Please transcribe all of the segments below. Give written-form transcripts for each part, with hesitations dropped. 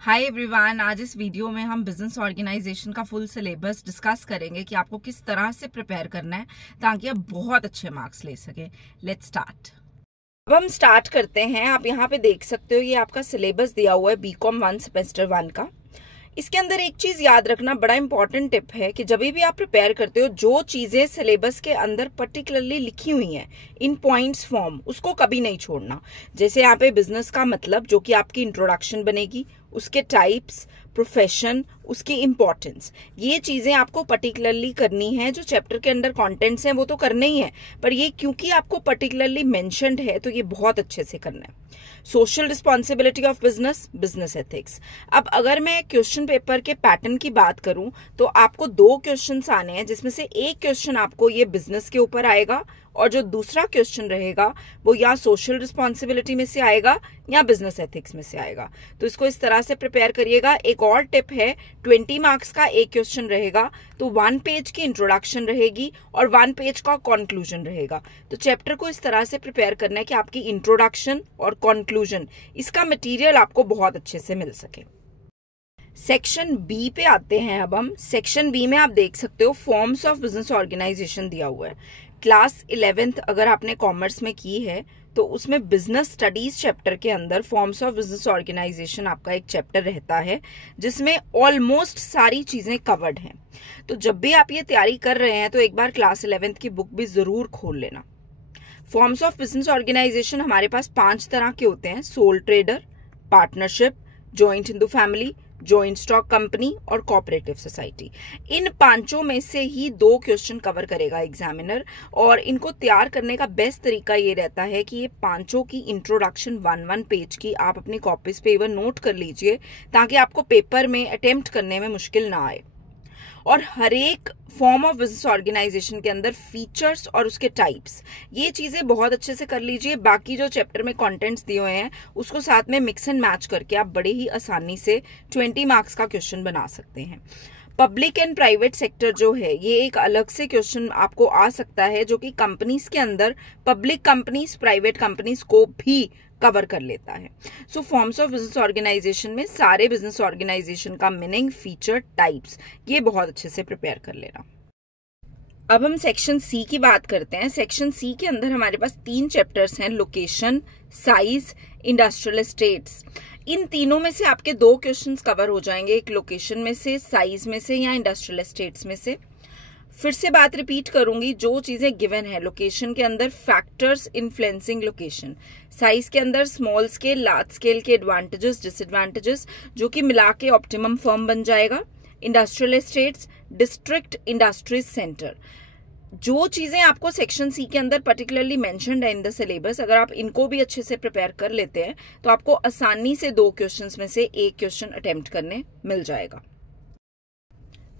Hi everyone, आज इस video में हम बिजनेस ऑर्गेनाइजेशन का फुल सिलेबस डिस्कस करेंगे कि आपको किस तरह से प्रिपेयर करना है ताकि आप बहुत अच्छे मार्क्स ले सकें। Let's start. अब हम स्टार्ट करते हैं। आप यहाँ पे देख सकते हो, ये आपका सिलेबस दिया हुआ है बीकॉम 1 सेमेस्टर 1 का। इसके अंदर एक चीज याद रखना, बड़ा इंपॉर्टेंट टिप है कि जब भी आप प्रिपेयर करते हो, जो चीजें सिलेबस के अंदर पर्टिकुलरली लिखी हुई हैं इन पॉइंट्स फॉर्म, उसको कभी नहीं छोड़ना। जैसे यहाँ पे बिजनेस का मतलब, जो कि आपकी इंट्रोडक्शन बनेगी, उसके टाइप्स, प्रोफेशन, उसकी इंपॉर्टेंस, ये चीजें आपको पर्टिकुलरली करनी है। जो चैप्टर के अंदर कंटेंट्स हैं वो तो करने ही है, पर ये क्योंकि आपको पर्टिकुलरली मेंशन्ड है तो ये बहुत अच्छे से करना है। Social responsibility of business, business ethics. अब अगर मैं क्वेश्चन पेपर के पैटर्न की बात करूं तो आपको 2 क्वेश्चंस आने हैं, जिसमें से एक क्वेश्चन आपको ये बिजनेस के ऊपर आएगा और जो दूसरा क्वेश्चन रहेगा वो या सोशल रिस्पॉन्सिबिलिटी में से आएगा या बिजनेस एथिक्स में से आएगा। तो इसको इस तरह से प्रिपेयर करिएगा। एक और टिप है, 20 मार्क्स का एक क्वेश्चन रहेगा तो 1 पेज की इंट्रोडक्शन रहेगी और 1 पेज का कंक्लूजन रहेगा। तो चैप्टर को इस तरह से प्रिपेयर करना है कि आपकी इंट्रोडक्शन और कंक्लूजन, इसका मटेरियल आपको बहुत अच्छे से मिल सके। सेक्शन बी पे आते हैं। अब हम सेक्शन बी में आप देख सकते हो फॉर्म्स ऑफ बिजनेस ऑर्गेनाइजेशन दिया हुआ है। क्लास 11th अगर आपने कॉमर्स में की है तो उसमें बिजनेस स्टडीज चैप्टर के अंदर फॉर्म्स ऑफ बिजनेस ऑर्गेनाइजेशन आपका एक चैप्टर रहता है, जिसमें ऑलमोस्ट सारी चीजें कवर्ड हैं। तो जब भी आप ये तैयारी कर रहे हैं तो एक बार क्लास 11th की बुक भी जरूर खोल लेना। फॉर्म्स ऑफ बिजनेस ऑर्गेनाइजेशन हमारे पास 5 तरह के होते हैं: soul trader, partnership, joint Hindu family, joint stock company और कोऑपरेटिव सोसाइटी। इन 5 में से ही 2 क्वेश्चन कवर करेगा एग्जामिनर, और इनको तैयार करने का बेस्ट तरीका ये रहता है कि ये 5 की इंट्रोडक्शन 1 पेज की आप अपनी कॉपीज पे इवन नोट कर लीजिए, ताकि आपको पेपर में अटेम्प्ट करने में मुश्किल ना आए। और हर एक फॉर्म ऑफ बिजनेस ऑर्गेनाइजेशन के अंदर फीचर्स और उसके टाइप्स, ये चीजें बहुत अच्छे से कर लीजिए। बाकी जो चैप्टर में कंटेंट्स दिए हुए हैं उसको साथ में मिक्स एंड मैच करके आप बड़े ही आसानी से 20 मार्क्स का क्वेश्चन बना सकते हैं। पब्लिक एंड प्राइवेट सेक्टर जो है, ये एक अलग से क्वेश्चन आपको आ सकता है, जो कि कंपनीज के अंदर पब्लिक कंपनीज, प्राइवेट कंपनीज को भी कवर कर लेता है। सो फॉर्म्स ऑफ बिजनेस ऑर्गेनाइजेशन में सारे बिजनेस ऑर्गेनाइजेशन का मीनिंग, फीचर, टाइप्स, ये बहुत अच्छे से प्रिपेयर कर लेना। अब हम सेक्शन सी की बात करते हैं। सेक्शन सी के अंदर हमारे पास 3 चैप्टर्स हैं: लोकेशन, साइज, इंडस्ट्रियल एस्टेट्स। इन तीनों में से आपके 2 क्वेश्चंस कवर हो जाएंगे, एक लोकेशन में से, साइज में से या इंडस्ट्रियल एस्टेट्स में से। फिर से बात रिपीट करूंगी, जो चीजें गिवन है लोकेशन के अंदर, फैक्टर्स इन्फ्लुएंसिंग लोकेशन; साइज के अंदर स्मॉल स्केल, लार्ज स्केल के एडवांटेजेस, डिसएडवांटेजेस, जो कि मिला के ऑप्टिमम फर्म बन जाएगा; industrial estates, district industries centre. जो चीजें आपको सेक्शन सी के अंदर पर्टिकुलरली मेंशन्ड है इन द सिलेबस, अगर आप इनको भी अच्छे से प्रिपेयर कर लेते हैं तो आपको आसानी से 2 क्वेश्चंस में से एक क्वेश्चन अटेम्प्ट करने मिल जाएगा।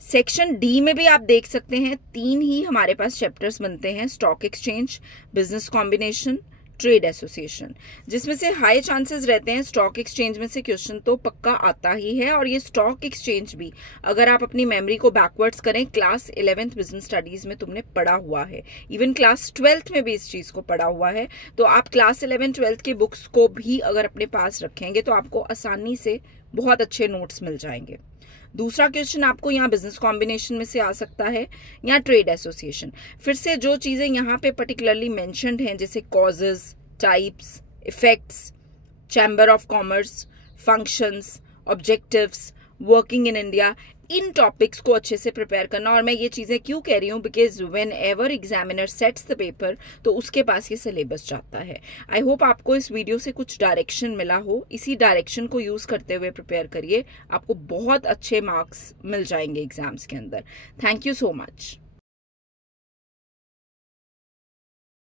सेक्शन डी में भी आप देख सकते हैं 3 ही हमारे पास चैप्टर्स बनते हैं: stock exchange, business combination, trade association, जिसमें से हाई चांसेस रहते हैं स्टॉक एक्सचेंज में से क्वेश्चन तो पक्का आता ही है। और ये स्टॉक एक्सचेंज भी अगर आप अपनी मेमोरी को बैकवर्ड्स करें, क्लास 11th बिजनेस स्टडीज में तुमने पढ़ा हुआ है, इवन क्लास 12th में भी इस चीज को पढ़ा हुआ है, तो आप क्लास 11-12 की बुक्स को भी अगर अपने पास रखेंगे तो आपको आसानी से बहुत अच्छे नोट्स मिल जाएंगे। दूसरा क्वेश्चन आपको यहाँ बिजनेस कॉम्बिनेशन में से आ सकता है या ट्रेड एसोसिएशन। फिर से जो चीजें यहाँ पे पर्टिकुलरली मेंशन्ड हैं, जैसे causes, types, effects, chamber of commerce, functions, objectives, working in India, in topics को अच्छे से प्रिपेयर करना। और मैं ये चीजें क्यों कह रही हूँ, because when ever examiner sets the paper तो उसके पास ये सिलेबस जाता है। आई होप आपको इस वीडियो से कुछ डायरेक्शन मिला हो। इसी डायरेक्शन को यूज करते हुए प्रिपेयर करिए, आपको बहुत अच्छे मार्क्स मिल जाएंगे एग्जाम्स के अंदर। Thank you so much.